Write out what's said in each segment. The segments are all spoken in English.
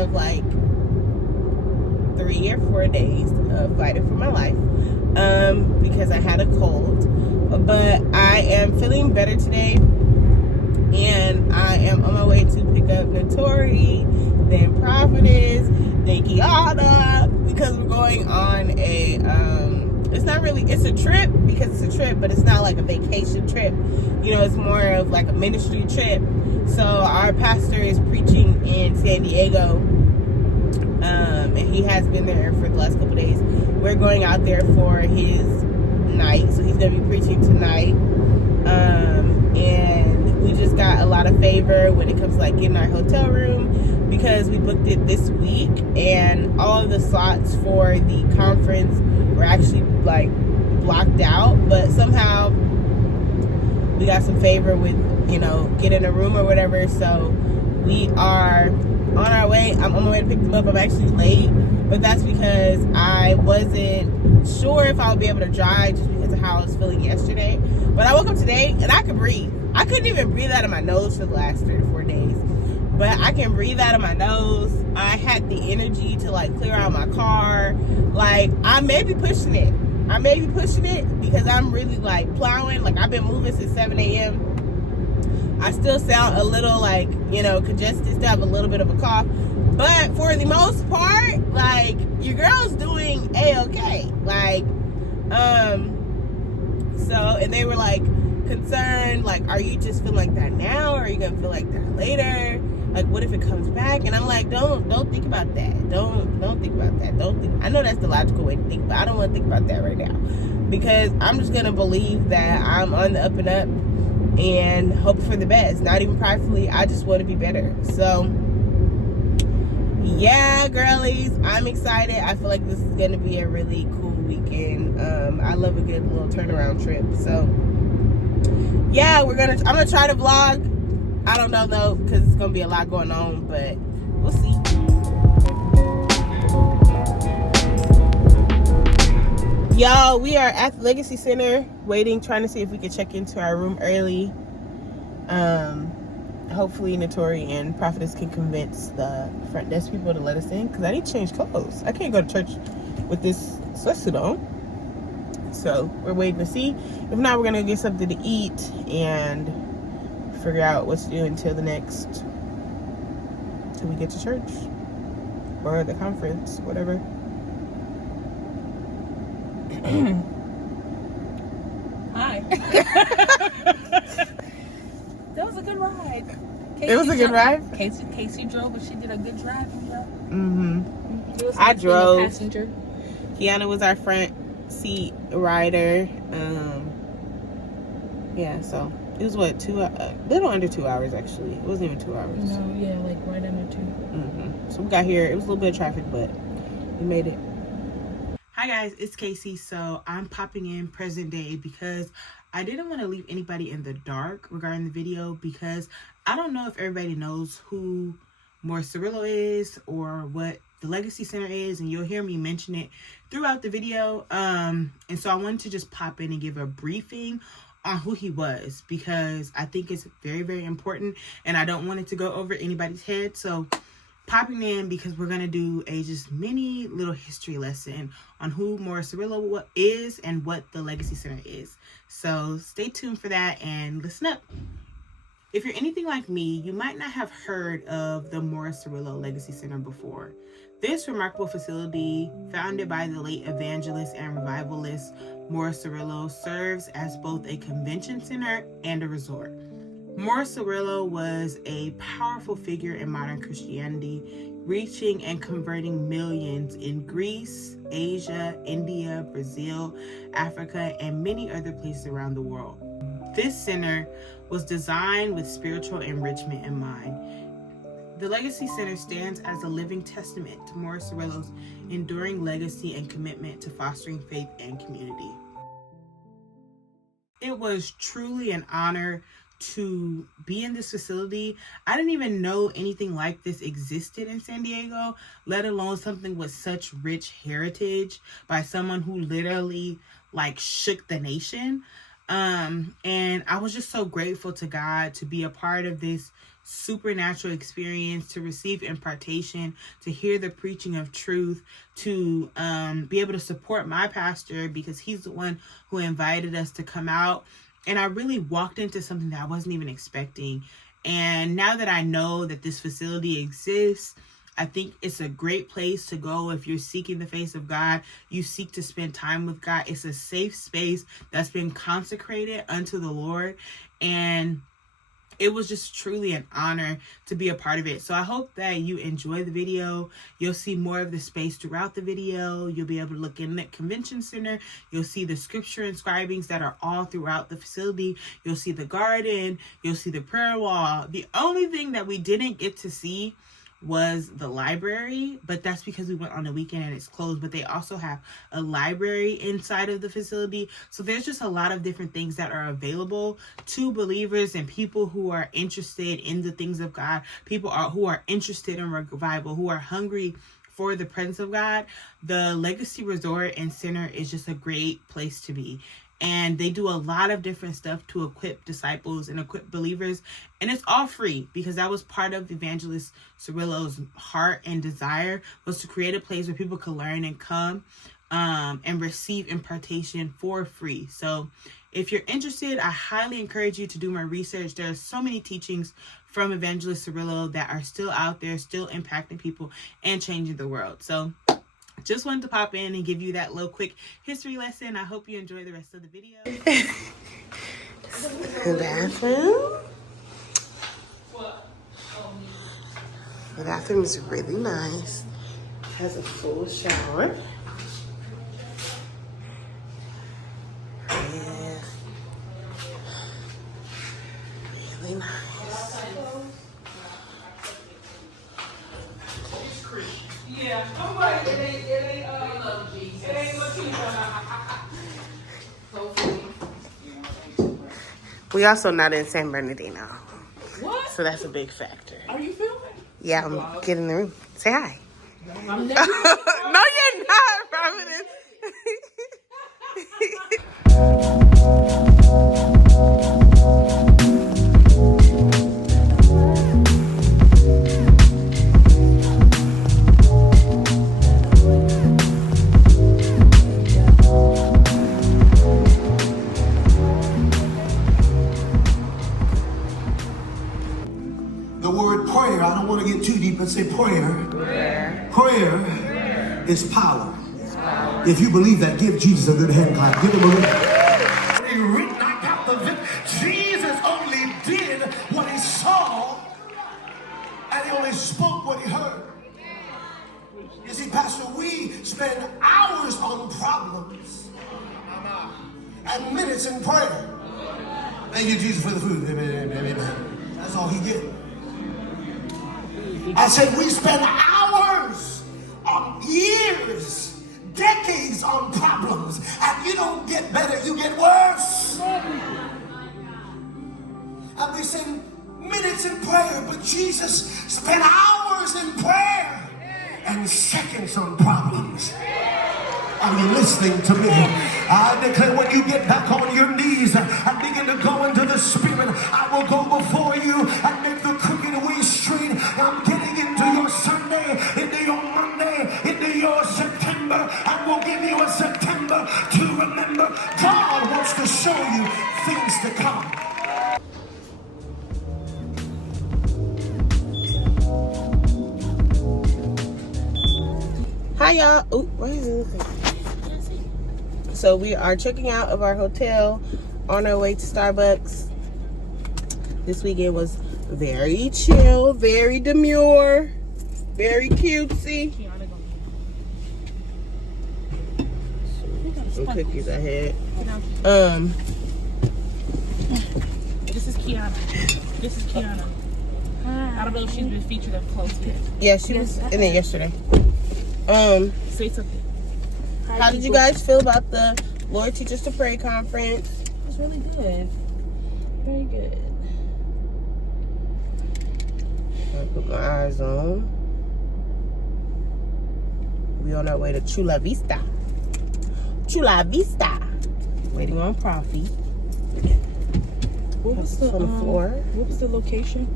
of like 3 or 4 days of fighting for my life because I had a cold. But I am feeling better today, and I am on my way to pick up Notori, then Prophetess, then Kiana, because we're going on a it's not really, it's a trip because it's a trip, but it's not like a vacation trip. You know, it's more of like a ministry trip. So our pastor is preaching in San Diego, and he has been there for the last couple days. We're going out there for his night, so he's gonna be preaching tonight. And we just got a lot of favor when it comes to like getting our hotel room, because we booked it this week, and all of the slots for the conference were actually like blocked out, but somehow we got some favor with, you know, getting a room or whatever. So we are on our way. I'm on my way to pick them up. I'm actually late, but that's because I wasn't sure if I would be able to drive just because of how I was feeling yesterday. But I woke up today and I could breathe. I couldn't even breathe out of my nose for the last 3 to 4 days, but I can breathe out of my nose. I had the energy to like clear out my car. Like, I may be pushing it. Because I'm really like plowing. Like, I've been moving since 7 a.m. I still sound a little like, you know, congested, still have a little bit of a cough. But for the most part, like, your girl's doing A-okay. Like, so, and they were like concerned, like, are you just feeling like that now, or are you gonna feel like that later? Like, what if it comes back? And I'm like, don't think about that. Don't think about that. I know that's the logical way to think, but I don't want to think about that right now, because I'm just gonna believe that I'm on the up and up and hope for the best. Not even pridefully, I just want to be better. So yeah, girlies, I'm excited. I feel like this is gonna be a really cool weekend. I love a good little turnaround trip. So yeah, I'm gonna try to vlog. I don't know though, because it's gonna be a lot going on, but we'll see. Y'all, we are at the Legacy Center waiting, trying to see if we can check into our room early. Hopefully Notori and Prophetess can convince the front desk people to let us in, because I need to change clothes. I can't go to church with this sweatsuit on. So we're waiting to see. If not, we're gonna get something to eat and figure out what to do until we get to church or the conference, whatever. Hi. That was a good ride. It was a good ride? Casey drove, but she did a good drive. I drove. Passenger. Kiana was our front seat rider. Yeah, so it was what, little under 2 hours actually. It wasn't even 2 hours. No, yeah, like right under 2. So we got here. It was a little bit of traffic, but we made it. Hi guys, it's Casey. So I'm popping in present day because I didn't want to leave anybody in the dark regarding the video, because I don't know if everybody knows who Morris Cerullo is or what the Legacy Center is, and you'll hear me mention it throughout the video. And so I wanted to just pop in and give a briefing on who he was, because I think it's very, very important, and I don't want it to go over anybody's head. So popping in because we're going to do a just mini little history lesson on who Morris Cerullo is and what the Legacy Center is. So stay tuned for that and listen up. If you're anything like me, you might not have heard of the Morris Cerullo Legacy Center before. This remarkable facility, founded by the late evangelist and revivalist Morris Cerullo, serves as both a convention center and a resort. Morris Cerullo was a powerful figure in modern Christianity, reaching and converting millions in Greece, Asia, India, Brazil, Africa, and many other places around the world. This center was designed with spiritual enrichment in mind. The Legacy Center stands as a living testament to Morris Cerullo's enduring legacy and commitment to fostering faith and community. It was truly an honor to be in this facility. I didn't even know anything like this existed in San Diego, let alone something with such rich heritage by someone who literally like shook the nation. And I was just so grateful to God to be a part of this supernatural experience, to receive impartation, to hear the preaching of truth, to be able to support my pastor because he's the one who invited us to come out. And I really walked into something that I wasn't even expecting. And now that I know that this facility exists, I think it's a great place to go if you're seeking the face of God. You seek to spend time with God. It's a safe space that's been consecrated unto the Lord. And it was just truly an honor to be a part of it. So I hope that you enjoy the video. You'll see more of the space throughout the video. You'll be able to look in the convention center. You'll see the scripture inscribings that are all throughout the facility. You'll see the garden. You'll see the prayer wall. The only thing that we didn't get to see was the library, but that's because we went on the weekend and it's closed. But they also have a library inside of the facility, so there's just a lot of different things that are available to believers and people who are interested in the things of God, who are interested in revival, who are hungry for the presence of God. The Legacy Resort and Center is just a great place to be. And they do a lot of different stuff to equip disciples and equip believers. And it's all free because that was part of Evangelist Cerullo's heart and desire, was to create a place where people could learn and come and receive impartation for free. So if you're interested, I highly encourage you to do more research. There are so many teachings from Evangelist Cerullo that are still out there, still impacting people and changing the world. So just wanted to pop in and give you that little quick history lesson. I hope you enjoy the rest of the video. The bathroom. The bathroom is really nice. Has a full shower. Yeah. Really nice. Yeah, I'm like, it ain't what you We also not in San Bernardino. What? So that's a big factor. Are you filming? Yeah, I'm getting in the room. Say hi. I'm never No, you're not, Providence. The word prayer, I don't want to get too deep, but say prayer. Prayer is power. If you believe that, give Jesus a good hand clap. Give him a good Jesus only did what he saw, and he only spoke what he heard. You see, Pastor, we spend hours on problems and minutes in prayer. Thank you, Jesus, for the food. Amen. That's all he did. I said we spend hours, years, decades on problems, and you don't get better, you get worse. And we spend minutes in prayer, but Jesus spent hours in prayer and seconds on problems. Are you listening to me? I declare when you get back on your knees and begin to go into the Spirit, I will go before you and make the crooked way straight. I'm getting into your Sunday, into your Monday, into your September. I will give you a September to remember. God wants to show you things to come. Hi, y'all. Oh, where is it? So we are checking out of our hotel on our way to Starbucks. This weekend was very chill, very demure, very cutesy. Some cookies I had. This is Kiana. I don't know if she's been featured up close yet. Yeah, she was in there yesterday. Say something. How did you guys feel about the Lord Teach Us to Pray conference? It was really good. Very good. I put my eyes on. We on our way to Chula Vista. Waiting on Profi. What was the on the floor. What was the location?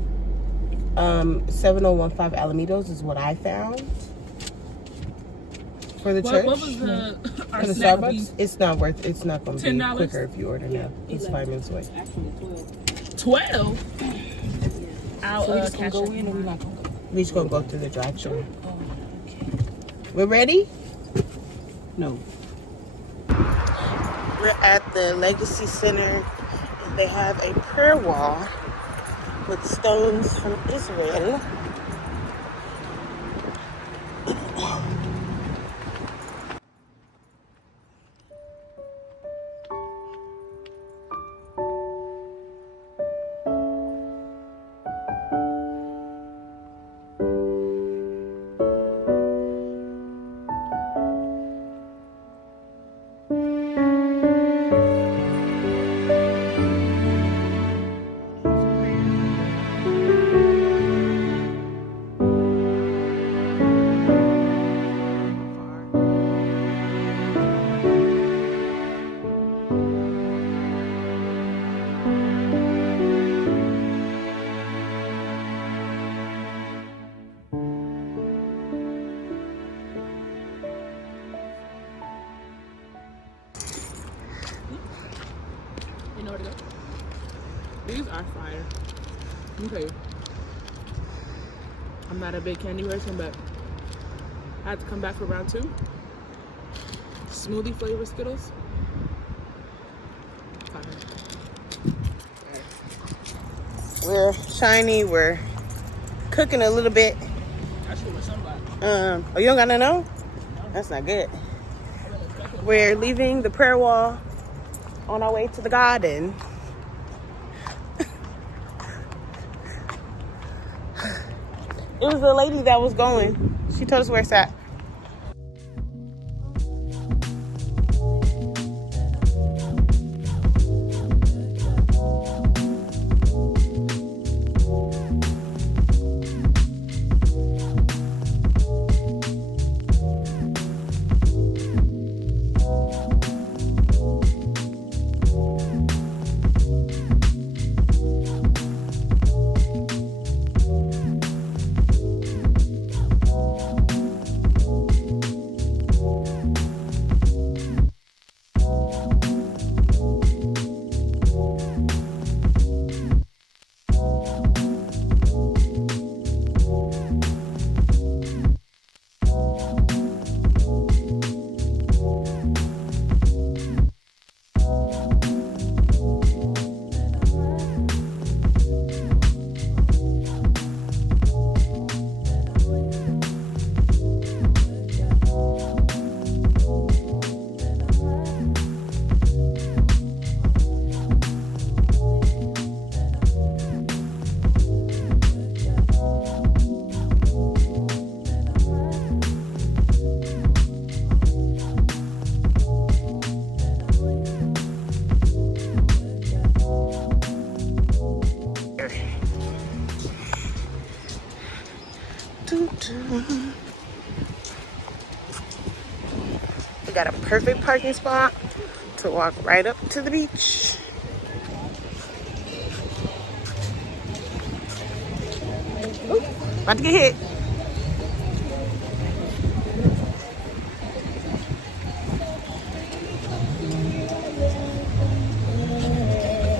7015 Alamedos is what I found for the church. What was the for the Starbucks? It's not going to be $10? quicker if you order now. It's 5 minutes away. Actually, 12. I'll So we just gonna cash go it. in or we not gonna go? We just gonna go through the drive-thru. Oh, okay. We're ready? No. We're at the Legacy Center, and they have a prayer wall with stones from Israel. You know where to go? These are fire. Let me tell you. I'm not a big candy person, but I had to come back for round 2. Smoothie flavor Skittles. Fire. We're shiny. We're cooking a little bit. I should wear somebody. Oh, you don't got to know? That's not good. We're leaving the prayer wall on our way to the garden. It was the lady that was going. She told us where it's at. We got a perfect parking spot to walk right up to the beach. Ooh, about to get hit.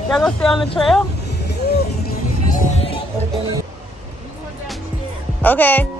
Y'all gonna stay on the trail? Okay.